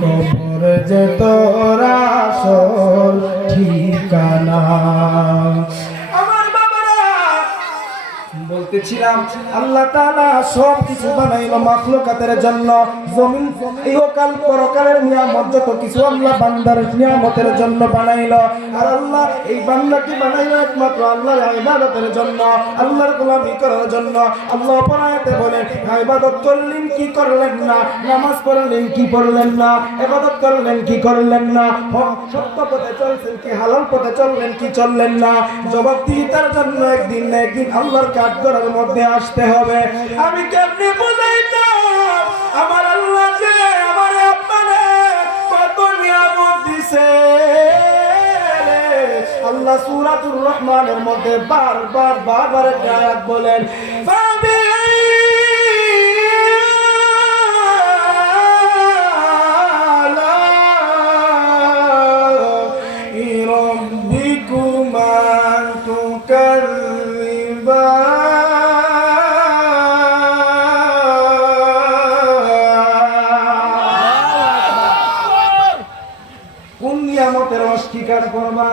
কবর যে তোরা সর ঠিকানা। বলতেছিলাম, আল্লাহ তাআলা সব কিছু বানাইলো মাখলুকাতের জন্য। জমিন, ইহকাল, পরকালের নিয়ামত, যত কিছু আল্লাহ বান্দার নিয়ামতের জন্য বানাইলো। আর আল্লাহ এই বান্দাকে বানাইলো একমাত্র আল্লাহর ইবাদতের জন্য, আল্লাহর গোলামি করার জন্য। আল্লাহ পরায়াতে বলেন ইবাদত করলেন কি করলেন না? নামাজ পড়লেন কি পড়লেন না? ইবাদত করলেন কি করলেন না? সত্য পথে চলছেন কি হালাল পথে চললেন কি চললেন না? জবাবদিহিতার জন্য একদিন না একদিন আল্লাহর কাঠ করার মধ্যে আসতে হবে আমি কেমনি বুঝাইতাম আমার আল্লাহ যে আমার আপনারে কত নিয়ামত দিছে আল্লাহ সূরাতুর রহমানের মধ্যে বারবার বারবার একটা আয়াত বলেন فبأي ربكما تكذبان নিয়ামতের অস্বীকার করবা।